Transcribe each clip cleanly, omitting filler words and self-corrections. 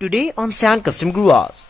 Today on Sand Custom Guas.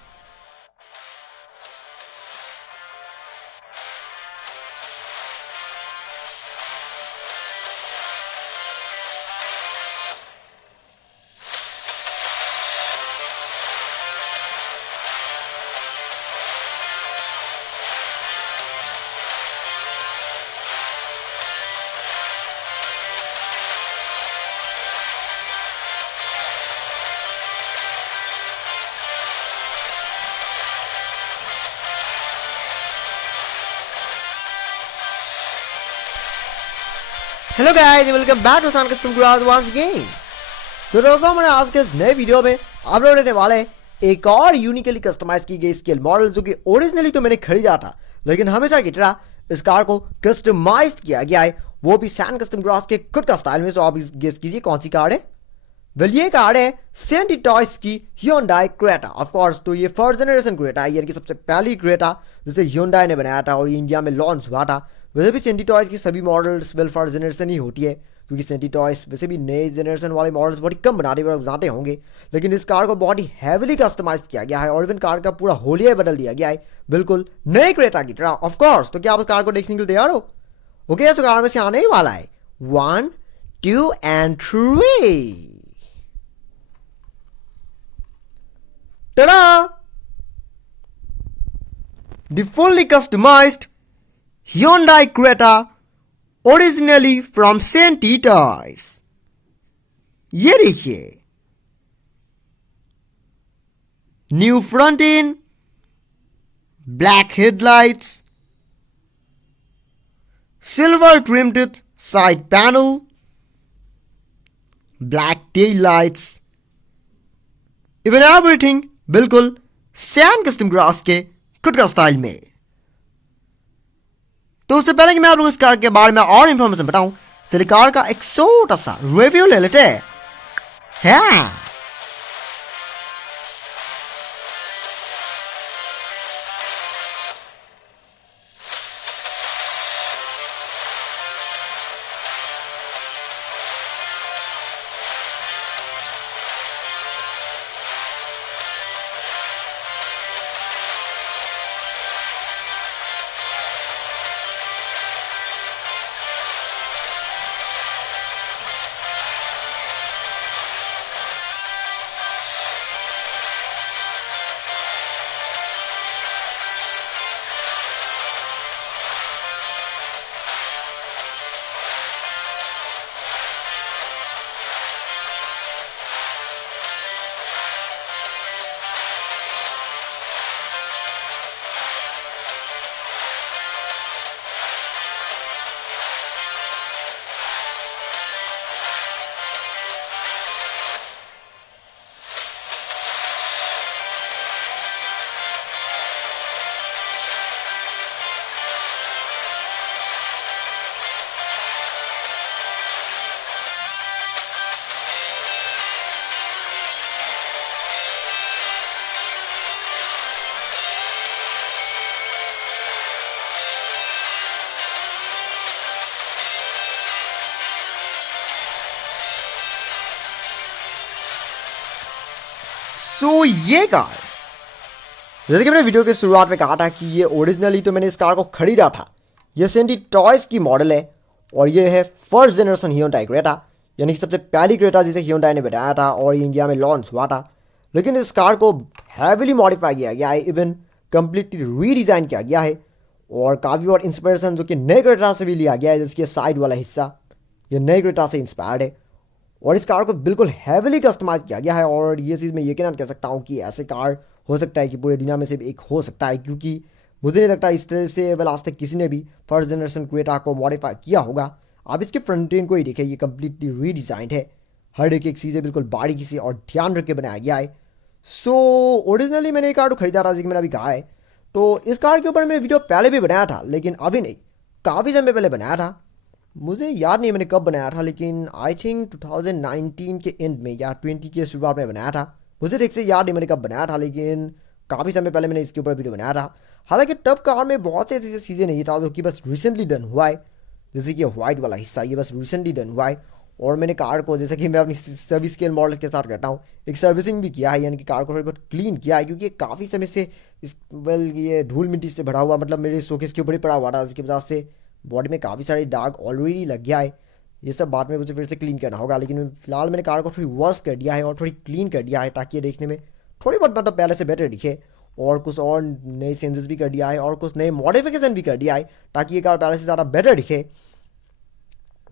Hello guys, welcome back to San Custom Garage once again. तो दोस्तों, हमारे आज के इस नए वीडियो में आप लोग रहने वाले एक और यूनिकली कस्टमाइज की गई स्केल मॉडल, जो कि ओरिजिनली तो मैंने खरीदा था, लेकिन हमेशा की तरह इस कार को कस्टमाइज किया गया है, वो भी सान कस्टम गुराज के खुद का स्टाइल में। तो आप गेस कीजिए कौन सी कार है। वेल, ये कार है सेंटी टॉयज की Hyundai क्रेटा। ऑफ कोर्स, तो ये फर्स्ट जनरेशन क्रेटा है, यानी कि सबसे पहली क्रेटा जिसे Hyundai ने बनाया था और ये इंडिया में लॉन्च हुआ था। वैसे भी सेंटी टॉयज की सभी मॉडल्स वेल फर्स्ट जनरेशन ही होती है, क्योंकि सेंटी टॉयज वैसे भी नए जनरेशन वाले मॉडल्स बहुत ही कम बनाते होंगे। लेकिन इस कार को बहुत ही हैविली कस्टमाइज किया गया है और इवन कार का पूरा होलिया बदल दिया गया है, बिल्कुल नए क्रेटा की तरह। ऑफ कोर्स, तो क्या आप इस कार को देखने के लिए तैयार हो? ओके, तो कार में से आने ही वाला है 1, 2 and 3। Ta-da! The fully customized Hyundai Creta, originally from Senti Toys। ये देखिए, new front in, black headlights, silver trimmed side panel, black tail lights, even everything बिल्कुल सैन कस्टम ग्रास के खुद का स्टाइल में। तो उससे पहले कि मैं आप लोगों को इस कार के बारे में और इंफॉर्मेशन बताऊं, चलिए कार का एक छोटा सा रिव्यू ले लेते हैं। हाँ, सो ये कार, जैसे कि मैंने वीडियो के शुरुआत में कहा था कि ये ओरिजिनली तो मैंने इस कार को खरीदा था। ये सेंटी टॉयज की मॉडल है और ये है फर्स्ट जनरेशन Hyundai क्रेटा, यानी कि सबसे पहली क्रेटा जिसे Hyundai ने बनाया था और ये इंडिया में लॉन्च हुआ था। लेकिन इस कार को हैविली मॉडिफाई किया गया है, इवन कम्प्लीटली रीडिज़ाइन किया गया है और काफ़ी और इंस्पिरेशन जो कि नए क्रेटा से भी लिया गया है, जिसके साइड वाला हिस्सा ये नए क्रेटा से इंस्पायर्ड है और इस कार को बिल्कुल हैविली कस्टमाइज किया गया है। और ये चीज़ मैं यकीनन कह सकता हूँ कि ऐसे कार हो सकता है कि पूरे दुनिया में से एक हो सकता है, क्योंकि मुझे नहीं लगता इस तरह से वेल आज तक किसी ने भी फर्स्ट जनरेशन क्रेटा को मॉडिफाई किया होगा। आप इसके फ्रंट एंड को ही देखिए, ये कम्प्लीटली रीडिज़ाइंड है, हर एक चीज़ें बिल्कुल बारीकी से और ध्यान रख के बनाया गया है। सो ओरिजिनली मैंने ये कार को खरीदा था, जैसे कि मैंने अभी कहा है। तो इस कार के ऊपर मैंने वीडियो पहले भी बनाया था, लेकिन अभी नहीं, काफ़ी समय पहले बनाया था। मुझे याद नहीं मैंने कब बनाया था, लेकिन आई थिंक 2019 के एंड में या 20 के शुरुआत में बनाया था। मुझे ठीक से याद नहीं मैंने कब बनाया था, लेकिन काफ़ी समय पहले मैंने इसके ऊपर वीडियो बनाया था। हालांकि तब कार में बहुत से ऐसी चीज़ें नहीं था जो कि बस रिसेंटली डन हुआ है, जैसे कि वाइट वाला हिस्सा ये बस रिसेंटली डन हुआ है। और मैंने कार को, जैसे कि मैं अपनी सभी स्केल मॉडल के साथ करता हूँ, एक सर्विसिंग भी किया है, यानी कि कार को थोड़ी बहुत क्लीन किया है, क्योंकि काफ़ी समय से इस ये धूल मिट्टी से भरा हुआ, मतलब मेरे शोकेस के ऊपर ही पड़ा हुआ था, जिसकी वजह से बॉडी में काफ़ी सारे दाग ऑलरेडी लग गया है। ये सब बाद में मुझे फिर से क्लीन करना होगा, लेकिन फिलहाल मैंने कार को थोड़ी वॉश कर दिया है और थोड़ी क्लीन कर दिया है, ताकि ये देखने में थोड़ी बहुत मतलब पहले से बेटर दिखे। और कुछ और नए चेंजेस भी कर दिया है और कुछ नए मॉडिफिकेशन भी कर दिया है, ताकि ये कार पहले से ज़्यादा बेटर दिखे।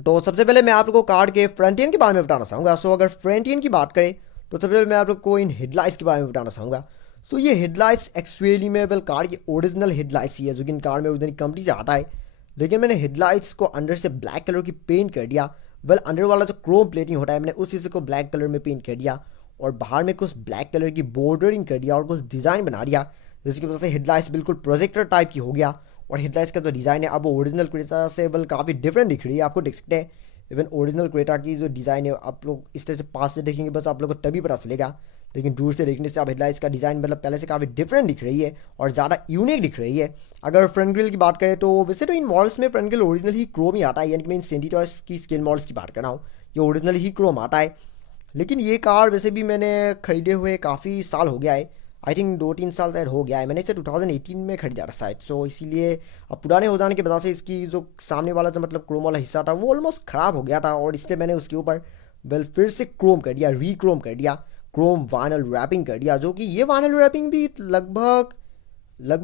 तो सबसे पहले मैं आप लोगों को कार के फ्रंट एंड के बारे में बताना चाहूँगा। सो अगर फ्रंट एंड की बात करें तो सबसे पहले मैं आप लोग को इन हेडलाइट्स के बारे में बताना चाहूँगा। सो ये हेडलाइट्स एक्चुअली में वेल कार की ओरिजिनल हेडलाइट्स ही है, जो कि इन कार में ओरिजिनल कंपनी से आता है, लेकिन मैंने हेडलाइट्स को अंदर से ब्लैक कलर की पेंट कर दिया। वेल अंडर वाला जो क्रोम प्लेटिंग होता है, मैंने उस हिस्से को ब्लैक कलर में पेंट कर दिया और बाहर में कुछ ब्लैक कलर की बॉर्डरिंग कर दिया और कुछ डिज़ाइन बना दिया, जिसकी वजह से हेडलाइट्स बिल्कुल प्रोजेक्टर टाइप की हो गया। और हेडलाइट्स का जो डिज़ाइन है अब वो ओरिजिनल क्रेटा से वेल काफ़ी डिफरेंट दिख रही है, आपको देख सकते हैं। इवन ओरिजिनल क्रेटा की जो डिज़ाइन है, आप लोग इस तरह से पास से देखेंगे बस आप लोग को तभी पता चलेगा, लेकिन दूर से देखने से आप हेडलाइट्स का डिज़ाइन मतलब पहले से काफ़ी डिफरेंट दिख रही है और ज़्यादा यूनिक दिख रही है। अगर फ्रंट ग्रिल की बात करें तो वैसे तो इन मॉडल्स में फ्रंट ग्रिल ओरिजिनल ही क्रोम ही आता है, यानी कि मैं इन सेंटी टॉयस की स्किन मॉडल्स की बात कर रहा हूँ, ये ओरिजिनल ही क्रोम आता है। लेकिन ये कार वैसे भी मैंने खरीदे हुए काफ़ी साल हो गया है, आई थिंक 2-3 साल शायद हो गया है। मैंने इसे 2018 में खरीदा था शायद, सो इसीलिए अब पुराने हो जाने की वजह से इसकी जो सामने वाला जो मतलब क्रोम वाला हिस्सा था वो ऑलमोस्ट ख़राब हो गया था, और इसलिए मैंने उसके ऊपर वेल फिर से क्रोम कर दिया, रीक्रोम कर दिया, क्रोम वाइनल रैपिंग कर दिया, जो कि ये वाइनल रैपिंग भी लगभग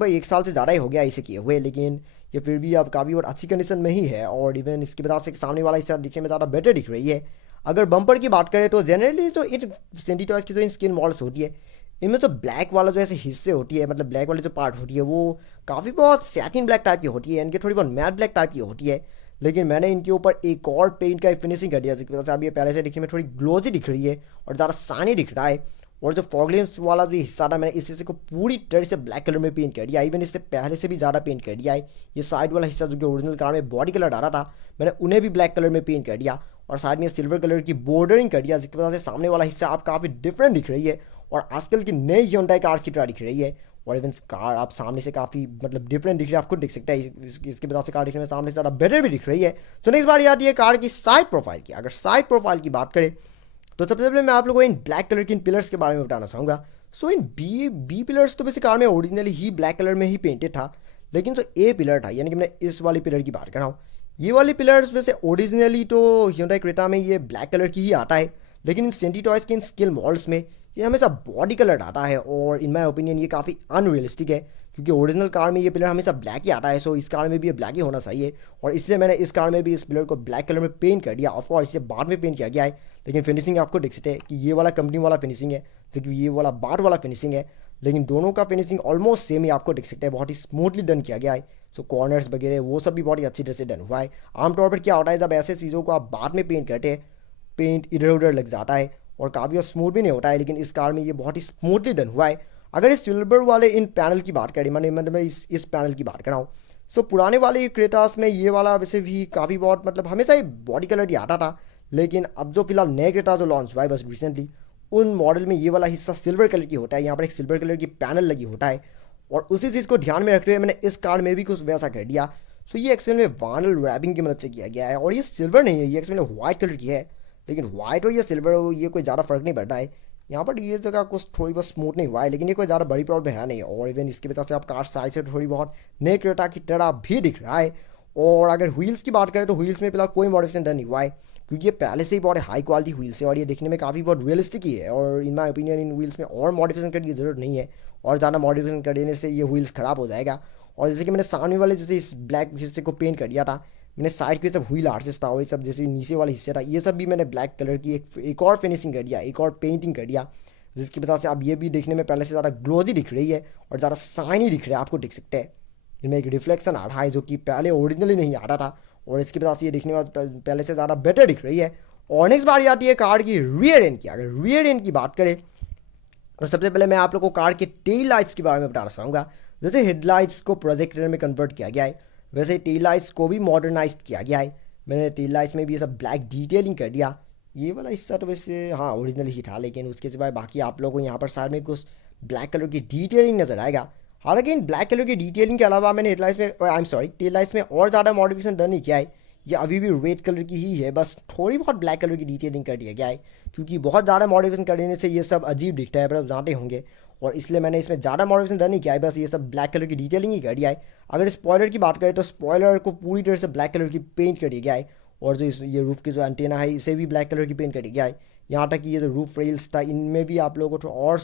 1 साल से ज़्यादा ही हो गया इसे किए हुए, लेकिन ये फिर भी अब काफ़ी और अच्छी कंडीशन में ही है। और इवन इसकी वजह से सामने वाला हिस्सा दिखने में ज़्यादा बेटर दिख रही है। अगर बम्पर की बात करें तो जनरली जो इन सेंटी टॉयज की जो इन स्किन मॉडल्स होती है, इनमें तो ब्लैक वाला जो ऐसे हिस्से होती है, मतलब ब्लैक वाली जो पार्ट होती है वो काफ़ी बहुत सैटिन ब्लैक टाइप की होती है, इनकी थोड़ी बहुत मैट ब्लैक टाइप की होती है। लेकिन मैंने इनके ऊपर एक और पेंट का फिनिशिंग कर दिया, जिसकी वजह से अब ये पहले से दिखने में थोड़ी ग्लोजी दिख रही है और ज़्यादा शाइनी दिख रहा है। और जो फॉगलेंस वाला जो हिस्सा था, मैंने इस हिस्से को पूरी तरह से ब्लैक कलर में पेंट कर दिया, इवन इससे पहले से भी ज़्यादा पेंट कर दिया है। ये साइड वाला हिस्सा जो कि ओरिजिनल कार में बॉडी कलर डाला था, मैंने उन्हें भी ब्लैक कलर में पेंट कर दिया और साइड में सिल्वर कलर की बॉर्डरिंग कर दिया, जिसकी वजह से सामने वाला हिस्सा आप काफ़ी डिफरेंट दिख रही है और आजकल की नई Hyundai कार की तरह दिख रही है। और इवन कार आप सामने से काफ़ी मतलब डिफरेंट दिख रही है, आप खुद देख सकते हैं। इसकी वजह से कार दिखने में सामने से ज़्यादा बेटर भी दिख रही है। तो नेक्स्ट बात आती है कार की साइड प्रोफाइल की। अगर साइड प्रोफाइल की बात करें तो सबसे पहले मैं आप लोगों को इन ब्लैक कलर के इन पिलर्स के बारे में बताना चाहूँगा। सो इन बी पिलर्स तो वैसे कार में ओरिजिनली ही ब्लैक कलर में ही पेंटेड था, लेकिन जो ए पिलर था, यानी कि मैं इस वाली पिलर की बात कर रहा हूँ, ये वाली पिलर्स वैसे ओरिजिनली तो Hyundai क्रेटा में ये ब्लैक कलर की ही आता है, लेकिन इन सेंटी टॉयज के इन स्किल मॉडल्स में ये हमेशा बॉडी कलर आता है। और इन माई ओपिनियन ये काफ़ी अनरियलिस्टिक है, क्योंकि ओरिजिनल कार में ये पिलर हमेशा ब्लैक ही आता है, सो इस कार में भी ये ब्लैक ही होना चाहिए। और इसलिए मैंने इस कार में भी इस पिलर को ब्लैक कलर में पेंट कर दिया। ऑफकोर्स इसे बाद में पेंट किया गया है, लेकिन फिनिशिंग आपको देख सकते हैं कि ये वाला कंपनी वाला फिनिशिंग है, जबकि ये वाला बार वाला फिनिशिंग है, लेकिन दोनों का फिनिशिंग ऑलमोस्ट सेम ही आपको देख सकते हैं, बहुत ही स्मूथली डन किया गया है। सो कॉर्नर्स वगैरह वो सब भी बहुत ही अच्छी तरह से डन हुआ है। आमतौर पर क्या होता है, जब ऐसे चीज़ों को आप बाद में पेंट करते हैं, पेंट इधर उधर लग जाता है और काफ़ी और स्मूथ भी नहीं होता है, लेकिन इस कार में ये बहुत ही स्मूथली डन हुआ है। अगर इस सिल्वर वाले इन पैनल की बात करें, मैं इस पैनल की बात कर रहा हूँ, सो पुराने वाले क्रेटास में ये वाला वैसे भी काफ़ी बहुत मतलब हमेशा ही बॉडी कलर ही आता था, लेकिन अब जो फिलहाल नए क्रेटा जो लॉन्च हुआ है बस रिसेंटली, उन मॉडल में ये वाला हिस्सा सिल्वर कलर की होता है। यहाँ पर एक सिल्वर कलर की पैनल लगी होता है, और उसी चीज़ को ध्यान में रखते हुए मैंने इस कार में भी कुछ वैसा कर दिया। सो ये एक्चुअल में वाइनल रैपिंग की मदद से किया गया है, और ये सिल्वर नहीं है, ये एक्चुअली वाइट कलर की है, लेकिन वाइट हो या सिल्वर हो ये कोई ज़्यादा फर्क नहीं पड़ता है। यहाँ पर ये जगह कुछ थोड़ी बहुत स्मूथ नहीं हुआ है, लेकिन ये कोई ज़्यादा बड़ी प्रॉब्लम है नहीं। और इवन इसकी वजह से आप कार साइज से थोड़ी बहुत नए क्रेटा की तरह भी दिख रहा है। और अगर व्हील्स की बात करें तो व्हील्स में फिलहाल कोई मॉडिफिकेशन डन नहीं हुआ है, क्योंकि ये पहले से ही बहुत हाई क्वालिटी व्हील्स है और ये देखने में काफ़ी बहुत रियलिस्टिक ही है। और इन माई ओपिनियन इन व्हील्स में और मॉडिफिकेशन करने की ज़रूरत नहीं है, और ज़्यादा मॉडिफिकेशन कर देने से ये व्हील्स ख़राब हो जाएगा। और जैसे कि मैंने सामने वाले जैसे इस ब्लैक हिस्से को पेंट कर दिया था, मैंने साइड के सब व्हील आर्चेस था और ये सब जैसे नीचे वाला हिस्सा था, ये सब भी मैंने ब्लैक कलर की एक और फिनिशिंग कर दिया, एक और पेंटिंग कर दिया, जिसकी वजह से अब ये भी देखने में पहले से ज़्यादा ग्लोजी दिख रही है और ज़्यादा शाइनी दिख रहा है, आपको देख सकते हैं। इनमें एक रिफ्लेक्शन आ रहा है जो कि पहले ओरिजिनली नहीं आ रहा था, और इसकी वजह से ये देखने में पहले से ज़्यादा बेटर दिख रही है। और नेक्स्ट बारी आती है कार की रियर एंड की। अगर रियर एंड की बात करें तो सबसे पहले मैं आप लोगों को कार के टेल लाइट्स के बारे में बताना चाहूँगा। जैसे हेडलाइट्स को प्रोजेक्टर में कन्वर्ट किया गया है, वैसे टेल लाइट्स को भी मॉडर्नाइज किया गया है। मैंने टेल लाइट्स में भी ये सब ब्लैक डिटेलिंग कर दिया। ये वाला हिस्सा तो वैसे हाँ ओरिजिनल ही था, लेकिन उसके सिवाय बाकी आप लोगों को यहाँ पर साइड में कुछ ब्लैक कलर की डिटेलिंग नजर आएगा। हालांकि इन ब्लैक कलर की डिटेलिंग के अलावा मैंने हेडलाइट्स में टेल लाइट्स में और ज़्यादा मॉडिफिकेशन डन नहीं किया है। ये अभी भी रेड कलर की ही है, बस थोड़ी बहुत ब्लैक कलर की डिटेलिंग कर दिया गया है, क्योंकि बहुत ज़्यादा मॉडिफिकेशन करने से ये सब अजीब दिखता है, पर आप जानते होंगे, और इसलिए मैंने इसमें ज़्यादा मॉडिफिकेशन डर नहीं किया है, बस ये सब ब्लैक कलर की डिटेलिंग ही कर दिया है। अगर स्पॉयलर की बात करें तो स्पॉयलर को पूरी तरह से ब्लैक कलर की पेंट कर दिया गया है, और जो ये रूफ की जो एंटेना है इसे भी ब्लैक कलर की पेंट कर दिया गया है। यहाँ तक कि ये जो रूफ रेल्स था इनमें भी आप लोगों को थोड़ा और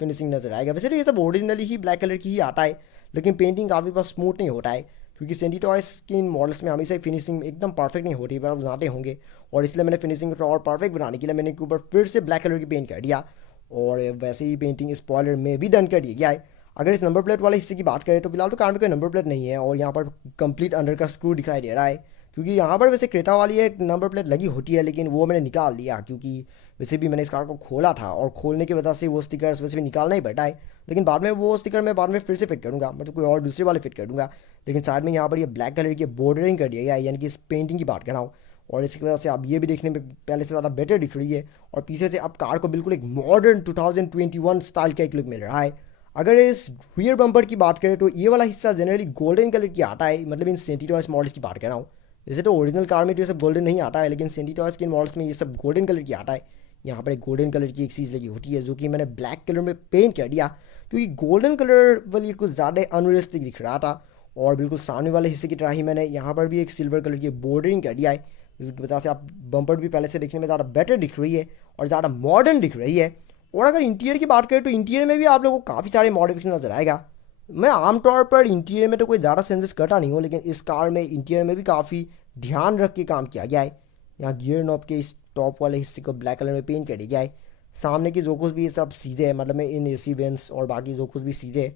फिनिशिंग नजर आएगा। वैसे तो ये सब ओरिजिनली ही ब्लैक कलर की ही आता है, लेकिन पेंटिंग काफ़ी बहुत स्मूथ नहीं होता है, क्योंकि सेंटी टॉयस की इन मॉडल्स में हमेशा ही फिनिशिंग एकदम परफेक्ट नहीं होती, पर आप जानते होंगे, और इसलिए मैंने फिनिशिंग को और परफेक्ट बनाने के लिए मैंने इनके ऊपर फिर से ब्लैक कलर की पेंट कर दिया, और वैसे ही पेंटिंग स्पॉयलर में भी डन कर दिया गया है। अगर इस नंबर प्लेट वाले हिस्से की बात करें तो फिलहाल तो कार में कोई नंबर प्लेट नहीं है, और यहाँ पर कंप्लीट अंडर का स्क्रू दिखाई दे रहा है, क्योंकि यहाँ पर वैसे क्रेटा वाली एक नंबर प्लेट लगी होती है, लेकिन वो मैंने निकाल दिया, क्योंकि वैसे भी मैंने इस कार को खोला था, और खोलने की वजह से वो स्टिकर्स वैसे भी निकालना ही पड़ता है, लेकिन बाद में वो स्टिकर मैं बाद में फिर से फिट करूँगा, मतलब कोई और दूसरे वाले फिट कर दूँगा। लेकिन साइड में यहाँ पर ये ब्लैक कलर की बॉर्डरिंग कर दिया गया है, यानी कि इस पेंटिंग की बात कर रहा हूँ, और इसकी वजह से अब ये भी देखने में पहले से ज़्यादा बेटर दिख रही है, और पीछे से अब कार को बिल्कुल एक मॉडर्न 2021 स्टाइल का एक लुक मिल रहा है। अगर इस रियर बम्पर की बात करें तो ये वाला हिस्सा जनरली गोल्डन कलर की आता है, मतलब इन सेंटी टॉयस मॉडल्स की बात कर रहा हूँ। जैसे तो ओरिजिनल कार में तो ये सब गोल्डन नहीं आता है, लेकिन सेंटी टॉयस के मॉडल्स में ये सब गोल्डन कलर की आता है। यहाँ पर एक गोल्डन कलर की एक चीज़ लगी होती है, जो कि मैंने ब्लैक कलर में पेंट कर दिया, क्योंकि गोल्डन कलर वाली कुछ ज़्यादा अनरियलिस्टिक दिख रहा था। और बिल्कुल सामने वाले हिस्से की तरह ही मैंने यहाँ पर भी एक सिल्वर कलर की बॉर्डरिंग कर दिया है, जिसकी वजह से आप बम्पर भी पहले से दिखने में ज़्यादा बेटर दिख रही है और ज़्यादा मॉडर्न दिख रही है। और अगर इंटीरियर की बात करें तो इंटीरियर में भी आप लोगों को काफ़ी सारे मॉडिफिकेशन नजर आएगा। मैं आमतौर पर इंटीरियर में तो कोई ज़्यादा चेंजेस करता नहीं हूँ, लेकिन इस कार में इंटीरियर में भी काफ़ी ध्यान रख के काम किया गया है। यहाँ गियर नॉब के इस टॉप वाले हिस्से को ब्लैक कलर में पेंट कर दिया गया है। सामने की जो कुछ भी सब चीज़ें हैं, मतलब मैं इन एसी वेंट्स और बाकी जो कुछ भी चीज़ें,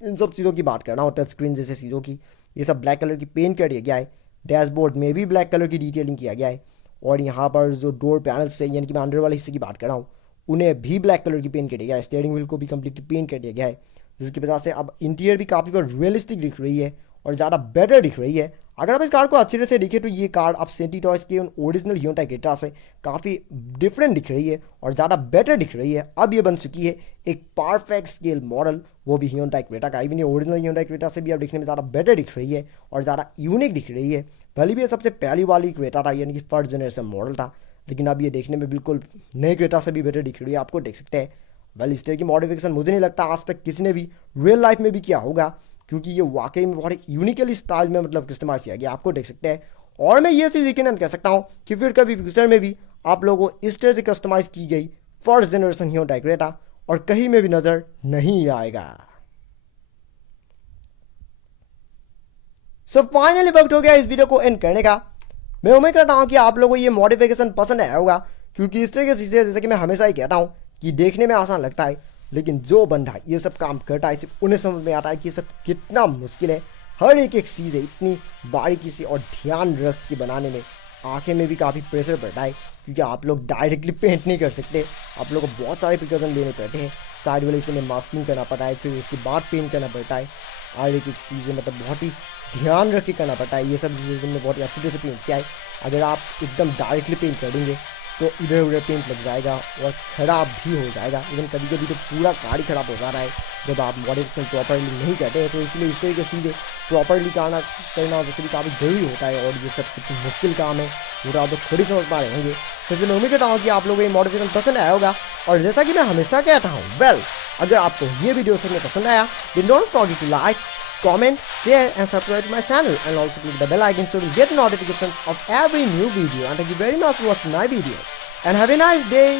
इन सब चीज़ों की बात कर रहा हूँ, टच स्क्रीन जैसे चीज़ों की, ये सब ब्लैक कलर की पेंट कर दिया गया है। डैशबोर्ड में भी ब्लैक कलर की डिटेलिंग किया गया है, और यहाँ पर जो डोर पैनल्स है, यानी कि मैं अंदर वाले हिस्से की बात कर रहा हूँ, उन्हें भी ब्लैक कलर की पेंट कर दिया गया है। स्टीयरिंग व्हील को भी कम्प्लीटली पेंट कर दिया गया है, जिसकी वजह से अब इंटीरियर भी काफ़ी बार रियलिस्टिक दिख रही है और ज़्यादा बेटर दिख रही है। अगर आप इस कार को अच्छी तरह से देखें तो ये कार अब सेंटी टॉयस के ओरिजिनल ह्यूंडई क्रेटा से काफ़ी डिफरेंट दिख रही है और ज़्यादा बेटर दिख रही है। अब ये बन चुकी है एक परफेक्ट स्केल मॉडल, वो भी ह्यूंडई क्रेटा का। इवन ये ओरिजिनल ह्यूंडई क्रेटा से भी अब दिखने में ज़्यादा बेटर दिख रही है और ज़्यादा यूनिक दिख रही है। भले भी ये सबसे पहली वाली क्रेटा था, यानी कि फर्स्ट जनरेशन मॉडल था, लेकिन अब ये देखने में बिल्कुल नए क्रेटा से भी बेटर दिख रही है, आपको देख सकते हैं। वेल, इस तरह की मॉडिफिकेशन मुझे नहीं लगता आज तक किसी ने भी रियल लाइफ में भी किया होगा, क्योंकि ये वाकई में बहुत यूनिकली स्टाइल में मतलब कस्टमाइज किया गया, आपको देख सकते हैं। और मैं ये चीज़ यकीनन कह सकता हूँ कि फिर कभी फ्यूचर में भी आप लोगों को इस तरह से कस्टमाइज की गई फर्स्ट जनरेशन ह्यूंडई क्रेटा और कहीं में भी नज़र नहीं आएगा। सो फाइनली वक्त हो गया इस वीडियो को एंड करने का। मैं उम्मीद करता हूँ कि आप लोगों को ये मॉडिफिकेशन पसंद आया होगा, क्योंकि इस तरह की चीज़ें, जैसे कि मैं हमेशा ही कहता हूँ, कि देखने में आसान लगता है, लेकिन जो बंदा ये सब काम करता है सिर्फ उन्हें समझ में आता है कि ये सब कितना मुश्किल है। हर एक चीज़ है इतनी बारीकी से और ध्यान रख के बनाने में आंखें में भी काफ़ी प्रेशर पड़ता है, क्योंकि आप लोग डायरेक्टली पेंट नहीं कर सकते, आप लोग को बहुत सारे प्रिकॉशन लेने पड़ते हैं। साइड वाले हिस्से में मास्किंग करना पड़ता है, फिर उसके बाद पेंट करना पड़ता है, और एक चीज़ें मतलब बहुत ही ध्यान रख के करना पड़ता है। ये सब चीज़ें तुमने बहुत ही अच्छी तरह से पेंट किया है। अगर आप एकदम डायरेक्टली पेंट कर देंगे तो इधर उधर पेंट लग जाएगा और ख़राब भी हो जाएगा। इवन कभी कभी तो पूरा कार ही ख़राब हो जा रहा है जब आप मॉडिफिकेशन प्रॉपरली नहीं करते हैं। तो इसलिए इस तरीके से प्रॉपरली करना वैसे भी काफ़ी ज़रूरी होता है, और ये सब कितनी मुश्किल काम है वो तो आप लोग थोड़ी समझ पा रहे होंगे। तो इसलिए मैं उम्मीद करता हूँ कि आप लोगों को ये मॉडिफिकेशन पसंद आया होगा। और जैसा कि मैं हमेशा कहता हूँ, वेल, अगर आपको ये वीडियो सच में पसंद आया, then don't forget to like, comment, share and subscribe to my channel, and also click the bell icon so you get notifications of every new video. And thank you very much for watching my video, and have a nice day.